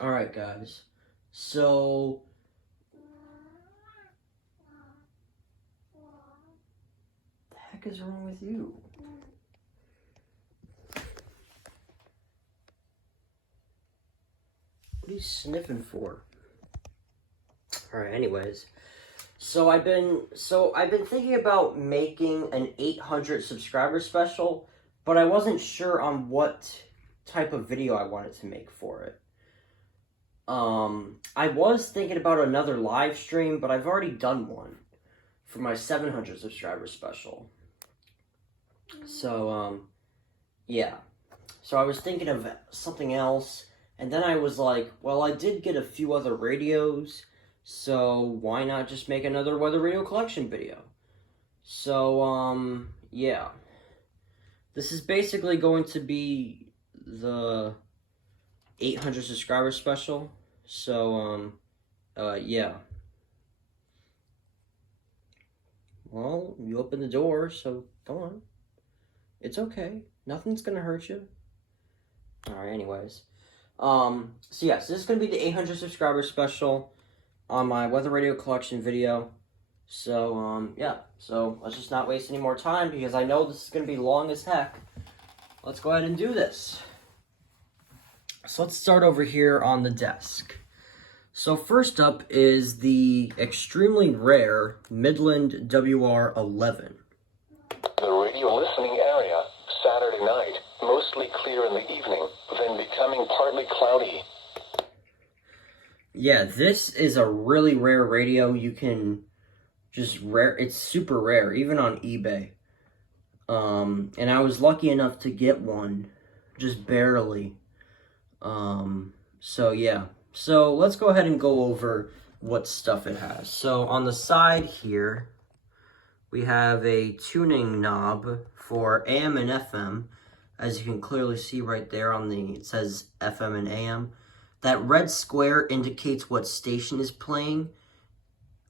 Alright, guys. So, the heck is wrong with you? What are you sniffing for? Alright, anyways. So I've been thinking about making an 800 subscriber special, but I wasn't sure on what type of video I wanted to make for it. I was thinking about another live stream, but I've already done one for my 700 subscriber special. So, yeah. So I was thinking of something else, and then I was like, well, I did get a few other radios, so why not just make another weather radio collection video? So, yeah. This is basically going to be the 800 subscriber special. So, yeah. Well, you opened the door, so go on. It's okay. Nothing's gonna hurt you. Alright, anyways. So yes, this is gonna be the 800 subscriber special on my weather radio collection video. So, yeah. So, let's just not waste any more time because I know this is gonna be long as heck. Let's go ahead and do this. So let's start over here on the desk. So first up is the extremely rare Midland WR11. The radio listening area, Saturday night, mostly clear in the evening, then becoming partly cloudy. Yeah, this is a really rare radio. You can just it's super rare, even on eBay. And I was lucky enough to get one, just barely. So yeah. So let's go ahead and go over what stuff it has. So on the side here, we have a tuning knob for AM and FM. As you can clearly see right there on it says FM and AM. That red square indicates what station is playing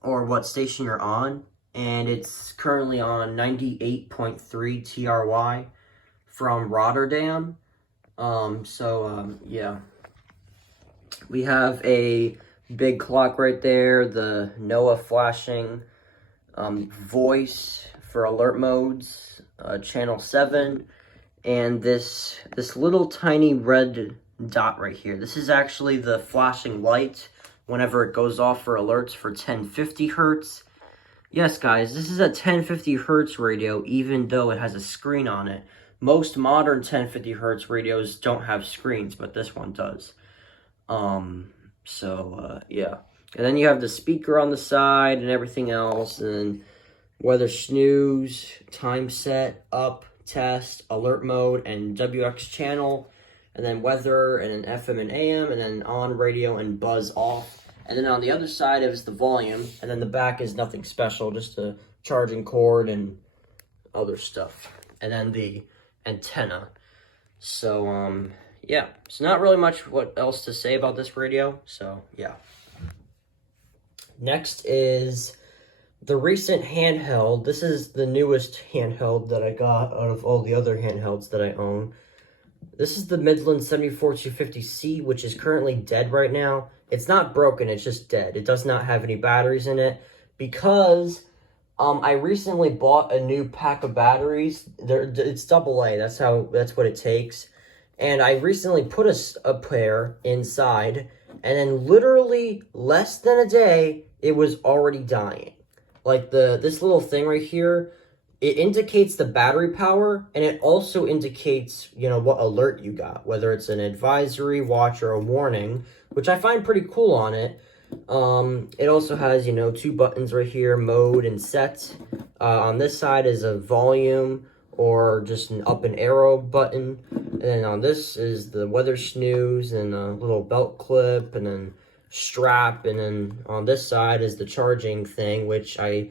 or what station you're on. And it's currently on 98.3 TRY from Rotterdam. Yeah. We have a big clock right there, the NOAA flashing, voice for alert modes, channel 7, and this little tiny red dot right here. This is actually the flashing light whenever it goes off for alerts for 1050 hertz. Yes, guys, this is a 1050 hertz radio, even though it has a screen on it. Most modern 1050 hertz radios don't have screens, but this one does. Yeah. And then you have the speaker on the side and everything else, and then weather snooze, time set, up, test, alert mode, and WX channel, and then weather, and then FM and AM, and then on radio and buzz off. And then on the other side is the volume, and then the back is nothing special, just a charging cord and other stuff. And then the antenna. So, yeah, so not really much what else to say about this radio, so yeah. Next is the recent handheld. This is the newest handheld that I got out of all the other handhelds that I own. This is the Midland 74250C, which is currently dead right now. It's not broken, it's just dead. It does not have any batteries in it because I recently bought a new pack of batteries. It's AA, that's what it takes. And I recently put a pair inside, and then literally less than a day, it was already dying. Like this little thing right here, it indicates the battery power, and it also indicates, what alert you got, whether it's an advisory, watch, or a warning, which I find pretty cool on it. It also has, 2 buttons right here, mode and set. On this side is a volume or just an up and arrow button. And then on this is the weather snooze and a little belt clip and then strap. And then on this side is the charging thing, which I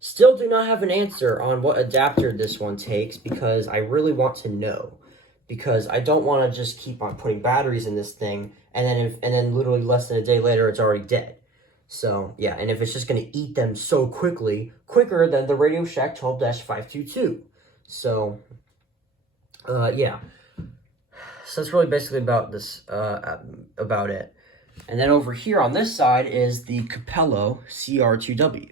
still do not have an answer on what adapter this one takes because I really want to know. Because I don't want to just keep on putting batteries in this thing and then literally less than a day later it's already dead. So yeah, and if it's just going to eat them so quicker than the Radio Shack 12-522. So yeah. So that's really basically about this, about it. And then over here on this side is the Capello CR2W.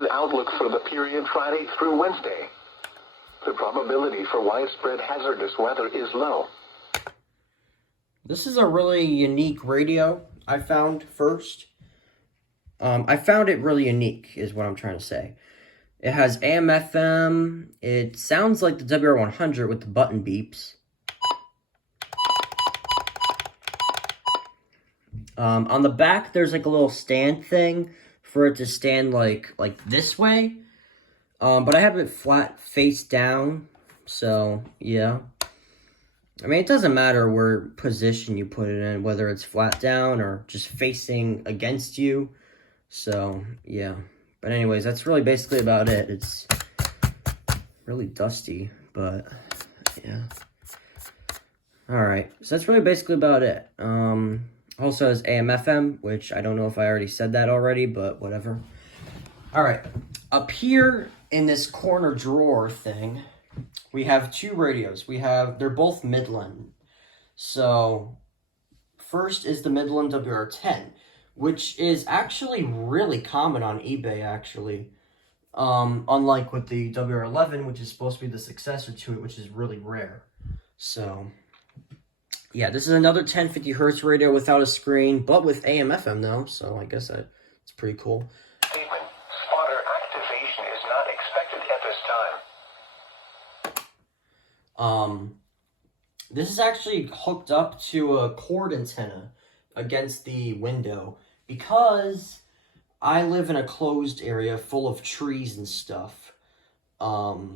The outlook for the period Friday through Wednesday. The probability for widespread hazardous weather is low. This is a really unique radio I found first. I found it really unique, is what I'm trying to say. It has AM, FM. It sounds like the WR100 with the button beeps. On the back, there's like a little stand thing for it to stand like this way. But I have it flat face down, so yeah. I mean, it doesn't matter where position you put it in, whether it's flat down or just facing against you. So, yeah. But anyways, that's really basically about it. It's really dusty, but yeah. Alright, so that's really basically about it. Also has AM, FM, which I don't know if I already said that already, but whatever. Alright, up here in this corner drawer thing, we have two radios. They're both Midland. So, first is the Midland WR10, which is actually really common on eBay, actually. Unlike with the WR11, which is supposed to be the successor to it, which is really rare. So, yeah, this is another 1050 hertz radio without a screen, but with AM FM though, so I guess that's pretty cool. Statement. Spotter activation is not expected at this time. This is actually hooked up to a cord antenna against the window because I live in a closed area full of trees and stuff. So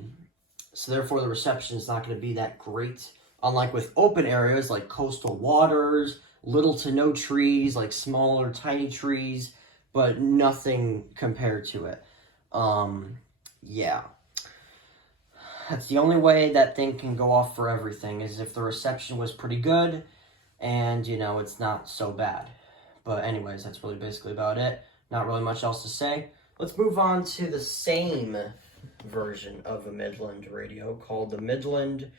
therefore the reception is not going to be that great. Unlike with open areas like coastal waters, little to no trees, like smaller, tiny trees, but nothing compared to it. Yeah. That's the only way that thing can go off for everything, is if the reception was pretty good and, you know, it's not so bad. But anyways, that's really basically about it. Not really much else to say. Let's move on to the same version of a Midland radio called the Midland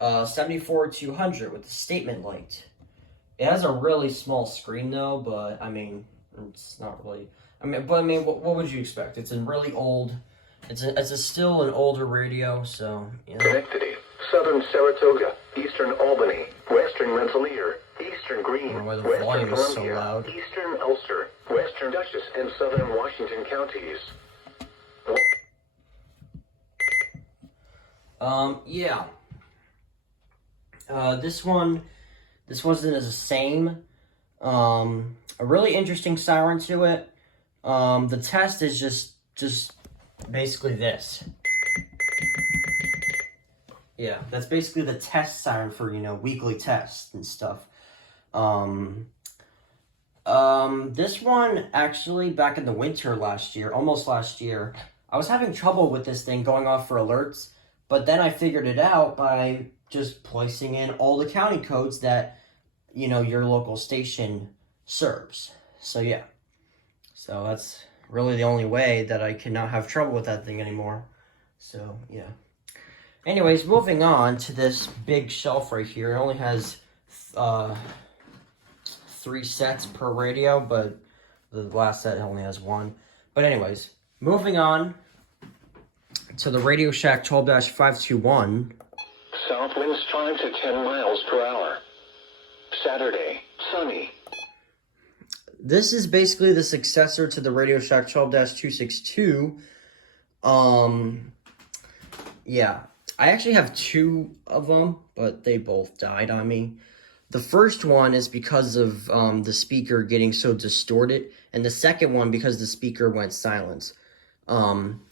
74200 with the statement light. It has a really small screen though, but I mean, it's not really. What would you expect? It's a really old. It's still an older radio, so yeah. Connectivity. Southern Saratoga, Eastern Albany, Western Rensselaer, Eastern Greene, I don't know why the Western volume is so Columbia, loud. Eastern Ulster, Western Dutchess, and Southern Washington counties. Yeah. This one isn't as the same. A really interesting siren to it. The test is just basically this. Yeah, that's basically the test siren for, you know, weekly tests and stuff. This one, actually, back in the winter almost last year, I was having trouble with this thing going off for alerts, but then I figured it out by just placing in all the county codes that, you know, your local station serves. So, yeah. So, that's really the only way that I can not have trouble with that thing anymore. So, yeah. Anyways, moving on to this big shelf right here. It only has 3 sets per radio, but the last set only has 1. But anyways, moving on to the Radio Shack 12-521. South winds 5 to 10 miles per hour. Saturday, sunny. This is basically the successor to the Radio Shack 12-262. Yeah. I actually have 2 of them, but they both died on me. The first one is because of the speaker getting so distorted, and the second one because the speaker went silent.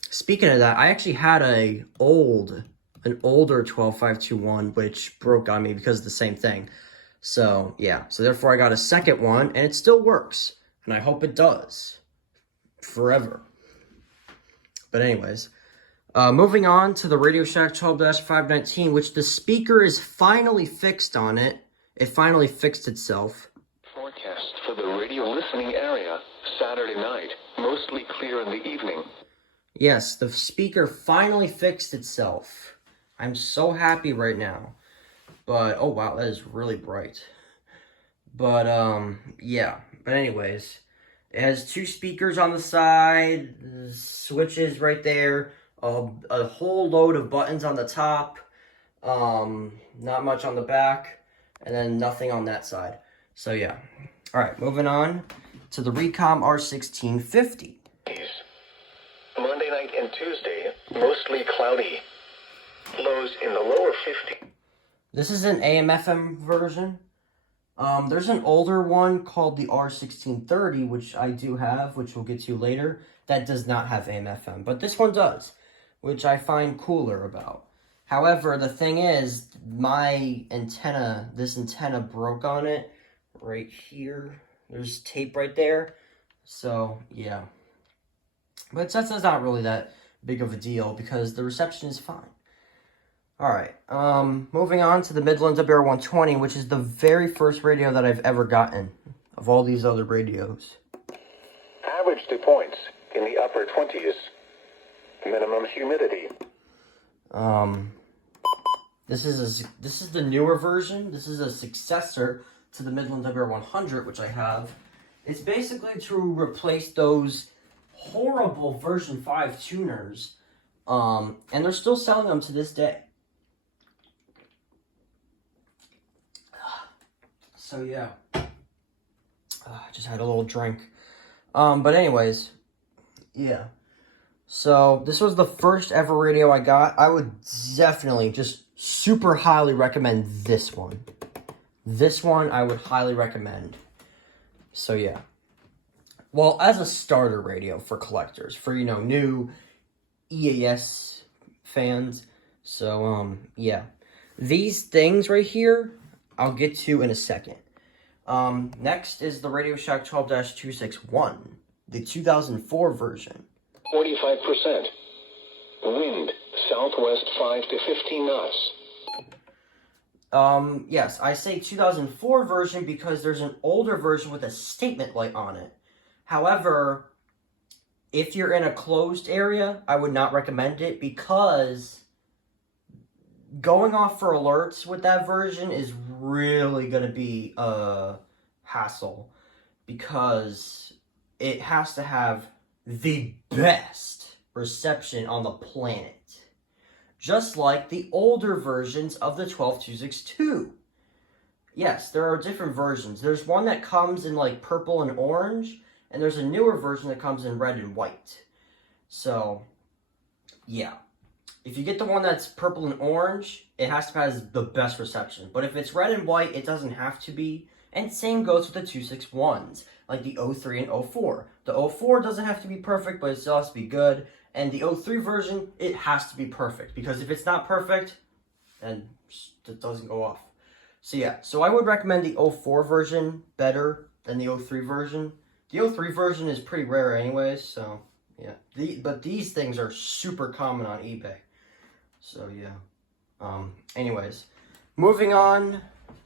Speaking of that, I actually had an older 12-521, which broke on me because of the same thing. So, yeah. So, therefore, I got a second one, and it still works. And I hope it does. Forever. But anyways. Moving on to the Radio Shack 12-519, which the speaker is finally fixed on it. It finally fixed itself. Forecast for the radio listening area. Saturday night, mostly clear in the evening. Yes, the speaker finally fixed itself. I'm so happy right now. But, oh wow, that is really bright. But, yeah. But anyways, it has 2 speakers on the side, switches right there, a whole load of buttons on the top, not much on the back, and then nothing on that side. So, yeah. Alright, moving on to the Recom R1650. Monday night and Tuesday, mostly cloudy. Lows in the lower 50s. This is an AM/FM version. There's an older one called the R1630, which I do have, which we'll get to later, that does not have AM/FM. But this one does, which I find cooler about. However, the thing is, this antenna broke on it right here. There's tape right there. So, yeah. But that's not really that big of a deal because the reception is fine. Alright, moving on to the Midland WR120, which is the very first radio that I've ever gotten of all these other radios. Average dew points in the upper 20s. Minimum humidity. This is the newer version. This is a successor to the Midland WR100, which I have. It's basically to replace those horrible version 5 tuners. And they're still selling them to this day. So yeah, I just had a little drink. But anyways, yeah. So this was the first ever radio I got. I would definitely just super highly recommend this one. This one I would highly recommend. So yeah. Well, as a starter radio for collectors, for, you know, new EAS fans. So, yeah. These things right here, I'll get to in a second. Next is the Radio Shack 12-261, the 2004 version. 45%. Wind, southwest 5 to 15 knots. Yes, I say 2004 version because there's an older version with a statement light on it. However, if you're in a closed area, I would not recommend it because going off for alerts with that version is really going to be a hassle because it has to have the best reception on the planet. Just like the older versions of the 12262. Yes, there are different versions. There's one that comes in like purple and orange, and there's a newer version that comes in red and white. So, yeah. If you get the one that's purple and orange, it has to have the best reception. But if it's red and white, it doesn't have to be. And same goes with the 261s, like the 03 and 04. The 04 doesn't have to be perfect, but it still has to be good. And the 03 version, it has to be perfect. Because if it's not perfect, then it doesn't go off. So yeah, so I would recommend the 04 version better than the 03 version. The 03 version is pretty rare anyways, so yeah. But these things are super common on eBay. So yeah. Anyways, moving on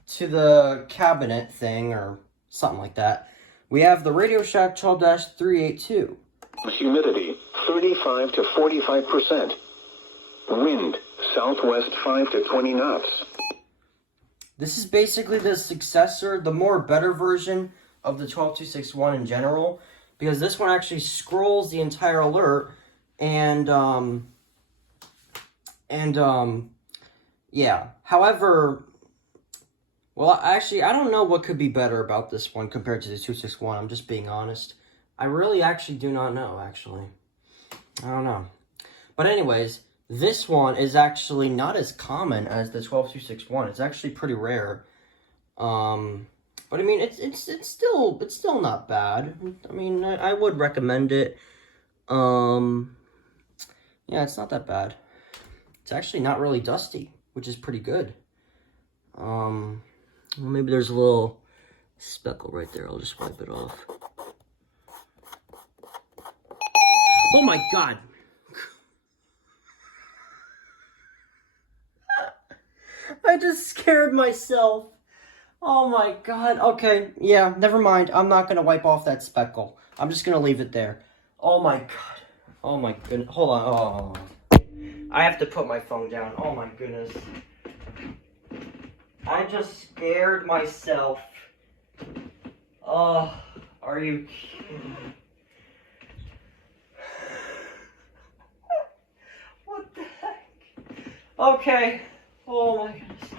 to the cabinet thing or something like that. We have the Radio Shack 12-382. Humidity 35 to 45%. Wind, southwest 5 to 20 knots. This is basically the successor, the more better version of the 12261 in general, because this one actually scrolls the entire alert, and yeah. However, well, actually, I don't know what could be better about this one compared to the 261. I'm just being honest. I really actually do not know, actually. I don't know. But anyways, this one is actually not as common as the 12261. It's actually pretty rare. But I mean, it's still not bad. I mean, I would recommend it. Yeah, it's not that bad. It's actually not really dusty, which is pretty good. Well, maybe there's a little speckle right there. I'll just wipe it off. Oh my god! I just scared myself. Oh my god. Okay, yeah, never mind. I'm not gonna wipe off that speckle. I'm just gonna leave it there. Oh my god. Oh my goodness. Hold on. Oh. I have to put my phone down. Oh my goodness. I just scared myself. Are you kidding? What the heck? Okay. Oh my goodness.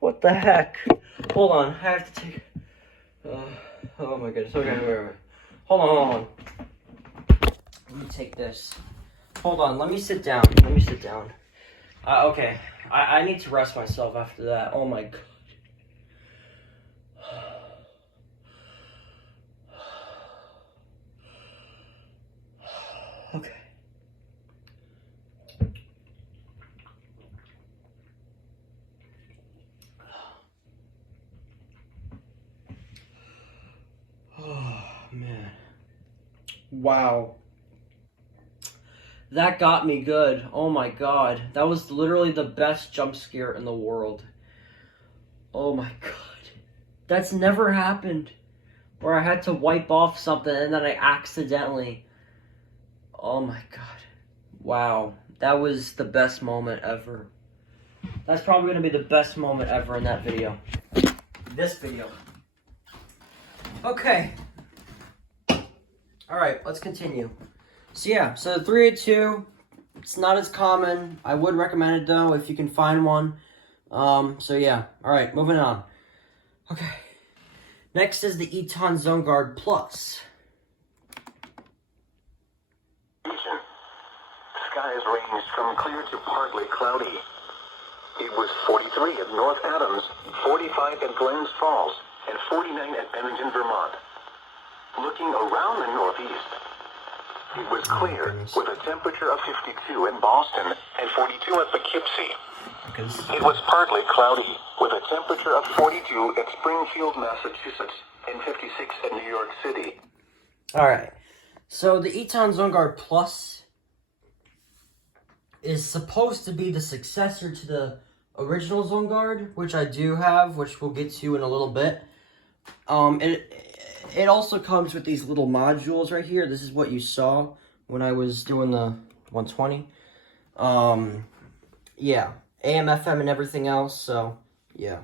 What the heck? Hold on, I have to take. Oh my goodness. Okay, wait. Hold on. Let me take this. Hold on. Let me sit down. Okay. I need to rest myself after that. Oh my god. Okay. Oh man. Wow. That got me good. Oh my god. That was literally the best jump scare in the world. Oh my god. That's never happened. Where I had to wipe off something and then I accidentally. Oh my god. Wow. That was the best moment ever. That's probably going to be the best moment ever in that video. This video. Okay. Alright, let's continue. So yeah, so the 382, it's not as common. I would recommend it though if you can find one. So yeah, alright, moving on. Okay. Next is the Eton Zone Guard Plus. Region. Skies ranged from clear to partly cloudy. It was 43 at North Adams, 45 at Glens Falls, and 49 at Bennington, Vermont. Looking around the northeast, it was clear with a temperature of 52 in Boston and 42 at Poughkeepsie. It was partly cloudy with a temperature of 42 at Springfield, Massachusetts, and 56 at New York City. Alright, so the Eton Zone Guard Plus is supposed to be the successor to the original Zone Guard, which I do have, which we'll get to in a little bit. It also comes with these little modules right here. This is what you saw when I was doing the 120. Yeah, AM, FM, and everything else. So yeah,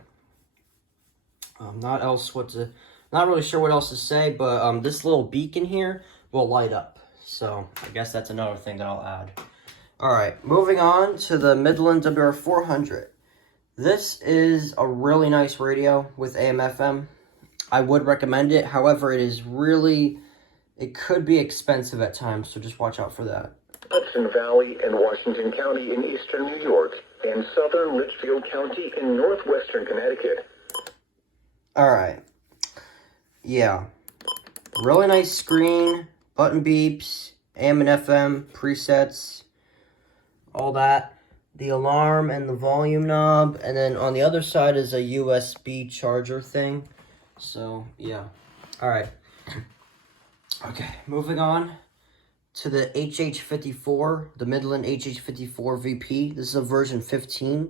not really sure what else to say, but this little beacon here will light up. So I guess that's another thing that I'll add. All right, moving on to the Midland WR400. This is a really nice radio with AM, FM. I would recommend it. However, it could be expensive at times, so just watch out for that. Hudson Valley and Washington County in eastern New York, and southern Litchfield County in northwestern Connecticut. Alright. Yeah. Really nice screen, button beeps, AM and FM, presets, all that. The alarm and the volume knob, and then on the other side is a USB charger thing. So, yeah. Alright. Okay, moving on to the HH54, the Midland HH54 VP. This is a version 15.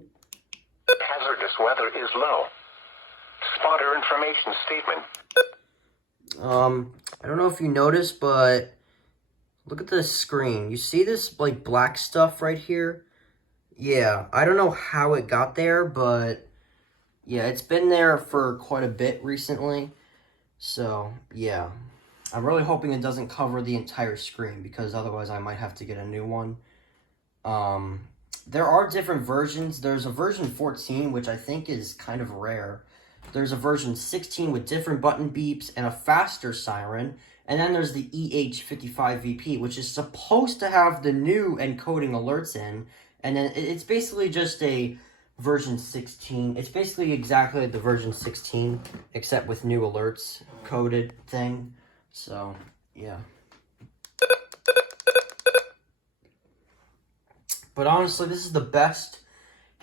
Hazardous weather is low. Spotter information statement. I don't know if you noticed, but look at this screen. You see this, like, black stuff right here? Yeah, I don't know how it got there, but yeah, it's been there for quite a bit recently. So, yeah. I'm really hoping it doesn't cover the entire screen, because otherwise I might have to get a new one. There are different versions. There's a version 14, which I think is kind of rare. There's a version 16 with different button beeps and a faster siren. And then there's the EH55VP, which is supposed to have the new encoding alerts in. And then it's basically just a version 16. It's basically exactly like the version 16, except with new alerts coded thing. So, yeah. But honestly, this is the best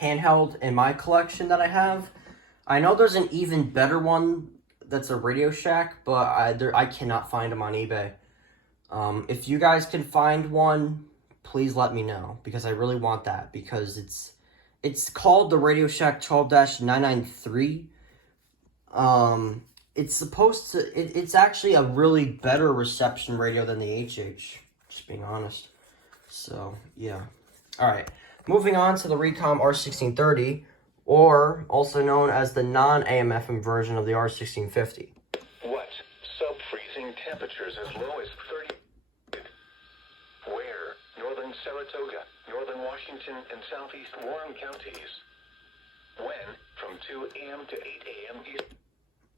handheld in my collection that I have. I know there's an even better one that's a Radio Shack, but I cannot find them on eBay. If you guys can find one, please let me know, because I really want that, because it's called the Radio Shack 12-993. It's supposed to, it's actually a really better reception radio than the HH, just being honest. So, yeah. Alright, moving on to the Recom R1630, or also known as the non-AM/FM version of the R1650. What? Sub-freezing temperatures as low as 30. Where? Northern Saratoga, northern Washington, and southeast Warren counties. When? From 2 a.m. to 8 a.m. East.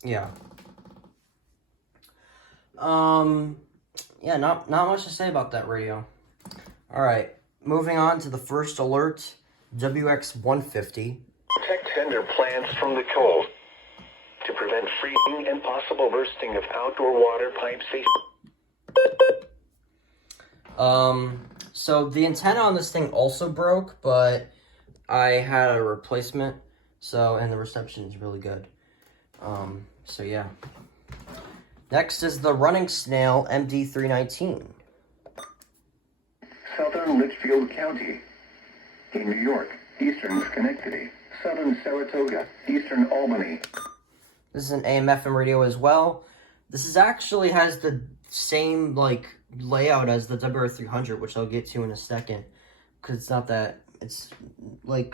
Yeah. Yeah, not much to say about that radio. Alright, moving on to the first alert, WX150. Protect tender plants from the cold. To prevent freezing and possible bursting of outdoor water pipes. So the antenna on this thing also broke, but I had a replacement, and the reception is really good. So yeah. Next is the Running Snail MD319. Southern Litchfield County. In New York, eastern Schenectady, southern Saratoga, eastern Albany. This is an AM/FM radio as well. This is actually has the same layout as the WR300, which I'll get to in a second, because it's not that, it's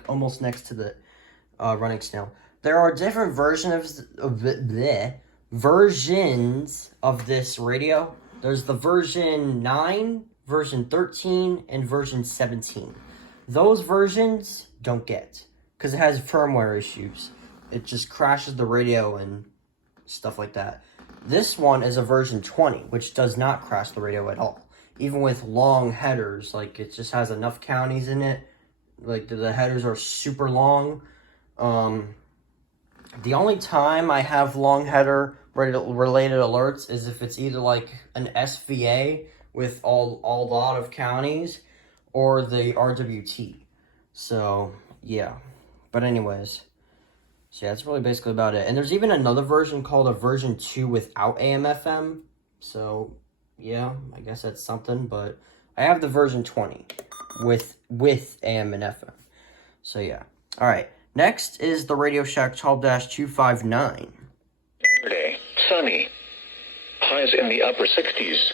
almost next to the Running Snail. There are different versions of this radio. There's the version 9, version 13, and version 17. Those versions don't get, because it has firmware issues. It just crashes the radio and stuff like that. This one is a version 20, which does not crash the radio at all. Even with long headers, it just has enough counties in it. The headers are super long. The only time I have long header related alerts is if it's either an SVA with a lot of counties or the RWT. So yeah, but anyways, so yeah, that's really basically about it. And there's even another version called a version 2 without AM/FM. So yeah, I guess that's something, but I have the version 20 with AM and FM. So yeah. All right. Next is the Radio Shack 12-259. Saturday, sunny. Highs in the upper 60s.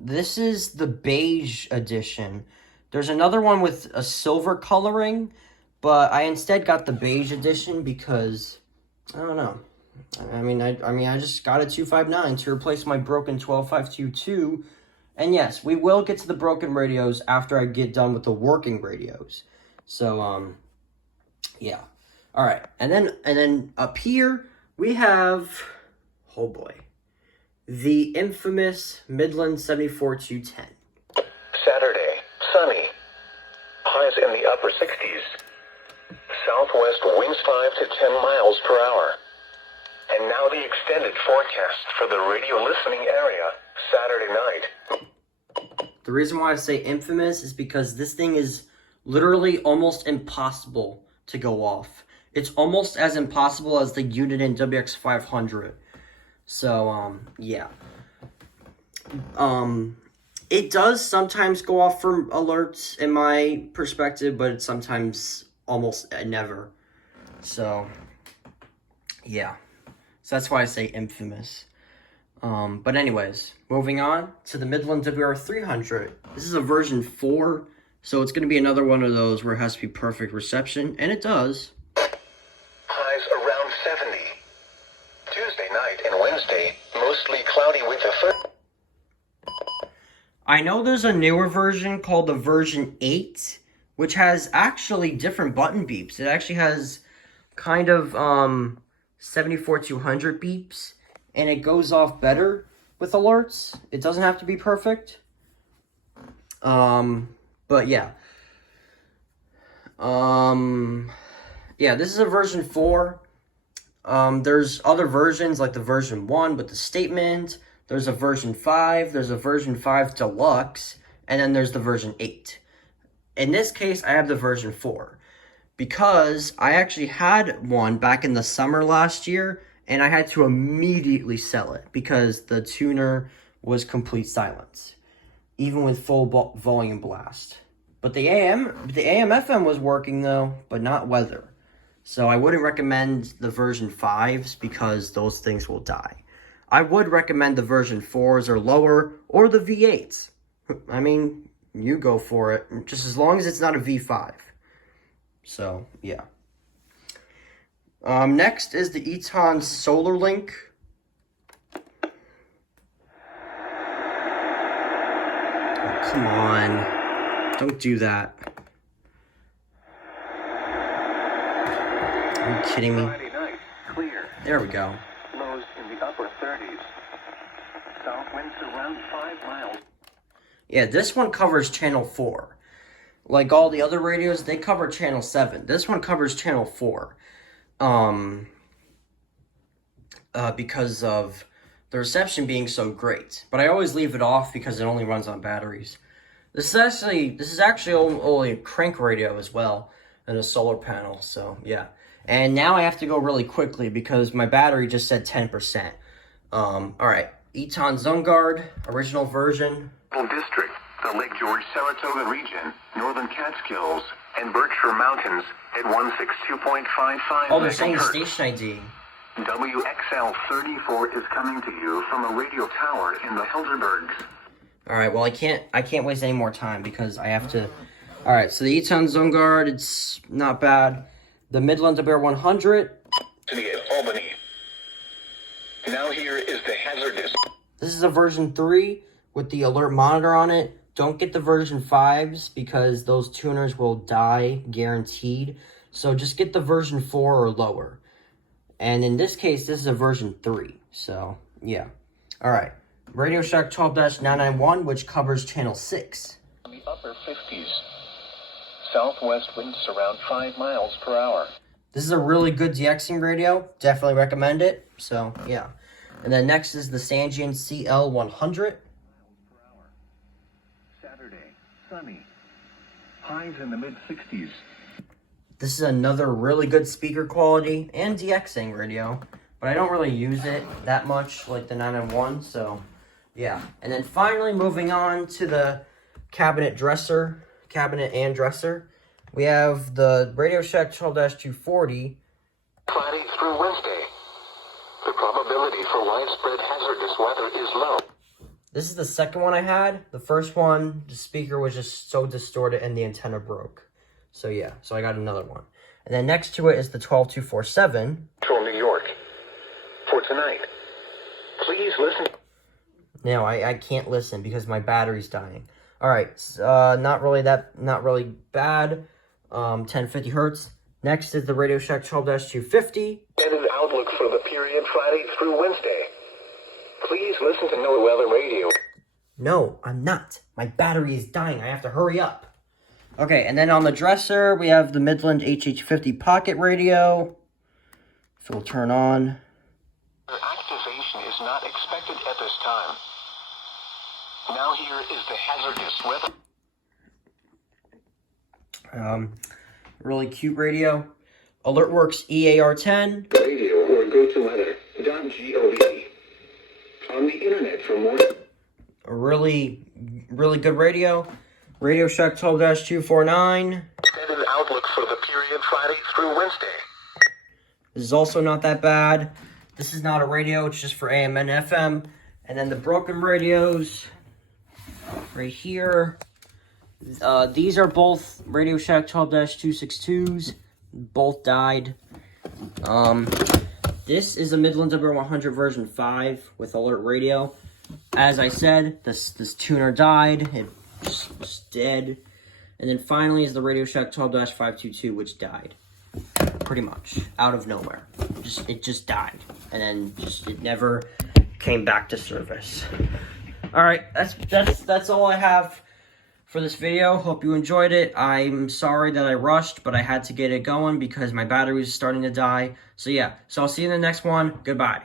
This is the beige edition. There's another one with a silver coloring, but I instead got the beige edition because I don't know. I mean, I just got a 259 to replace my broken 12522. And yes, we will get to the broken radios after I get done with the working radios. So yeah. All right. And then up here we have, oh boy, the infamous Midland 74210. Saturday, sunny. Highs in the upper 60s. Southwest winds 5 to 10 miles per hour. And now the extended forecast for the radio listening area, Saturday night. The reason why I say infamous is because this thing is literally almost impossible to go off. It's almost as impossible as the Uniden WX500. So, yeah. It does sometimes go off for alerts in my perspective, but it's sometimes almost never. So, yeah. So that's why I say infamous. But anyways, moving on to the Midland WR300. This is a version 4, so it's going to be another one of those where it has to be perfect reception, and it does. Highs around 70. Tuesday night and Wednesday, mostly cloudy with a foot. I know there's a newer version called the version 8, which has actually different button beeps. It actually has kind of 74200 beeps, and it goes off better with alerts. It doesn't have to be perfect. But yeah. Yeah, this is a version 4. There's other versions like the version 1 with the statement. There's a version 5. There's a version 5 Deluxe. And then there's the version 8. In this case, I have the version 4. Because I actually had one back in the summer last year. And I had to immediately sell it. Because the tuner was complete silence. Even with full volume blast. But the AM/FM was working though, but not weather. So I wouldn't recommend the version 5s because those things will die. I would recommend the version 4s or lower, or the V8s. I mean, you go for it, just as long as it's not a V5. So, yeah. Next is the Eton Solar Link. Oh, come on. Don't do that. Are you kidding me? Friday night, clear. There we go. Lows in the upper 30s. South winds around 5 miles. Yeah, this one covers channel 4. Like all the other radios, they cover channel 7. This one covers channel 4. Because of the reception being so great. But I always leave it off because it only runs on batteries. This is actually only a crank radio as well, and a solar panel, so yeah. And now I have to go really quickly because my battery just said 10%. Alright, Eton Zungard, original version. District, the Lake George, Saratoga region, Northern Catskills, and Berkshire Mountains at 162.55 Oh, they're saying megahertz. station ID. WXL-34 is coming to you from a radio tower in the Helderbergs. Alright, well I can't waste any more time because I have to. Alright, so the Eton Zungard, it's not bad. The Midland WR100. Albany. Now here is the hazardous. This is a version 3 with the alert monitor on it. Don't get the version 5s because those tuners will die, guaranteed. So just get the version 4 or lower. And in this case, this is a version 3. So, yeah. Alright. Radio Shack 12-991, which covers channel 6. In the upper 50s. Southwest winds around 5 miles per hour. This is a really good DXing radio. Definitely recommend it. So, yeah. And then next is the Sangean CL100. Saturday, sunny. Highs in the mid-60s. This is another really good speaker quality and DXing radio. But I don't really use it that much like the 991. So, yeah. And then finally, moving on to the cabinet and dresser. We have the Radio Shack 12-240. Friday through Wednesday. The probability for widespread hazardous weather is low. This is the second one I had. The first one, the speaker was just so distorted and the antenna broke. So yeah, so I got another one. And then next to it is the 12247. Central New York. For tonight, please listen. No, I can't listen because my battery's dying. Alright, not really bad. 1050 hertz. Next is the Radio Shack 12-250. And an outlook for the period Friday through Wednesday. Please listen to No Weather Radio. No, I'm not. My battery is dying. I have to hurry up. Okay, and then on the dresser, we have the Midland HH50 pocket radio. If it'll turn on. Activation is not expected at this time. Now here is the hazardous weather. Really cute radio. AlertWorks EAR10. Radio or go to weather.gov. On the internet for more. A really good radio. Radio Shack 12-249. And an outlook for the period Friday through Wednesday. This is also not that bad. This is not a radio, it's just for AM and FM. And then the broken radios right here. These are both Radio Shack 12-262s. Both died. This is a Midland WR100 version 5 with alert radio. As I said, this tuner died. It just was dead. And then finally is the Radio Shack 12-522, which died. Pretty much. Out of nowhere. It just died. And then it never came back to service. Alright, that's all I have for this video. Hope you enjoyed it. I'm sorry that I rushed, but I had to get it going because my battery was starting to die. So yeah, so I'll see you in the next one. Goodbye.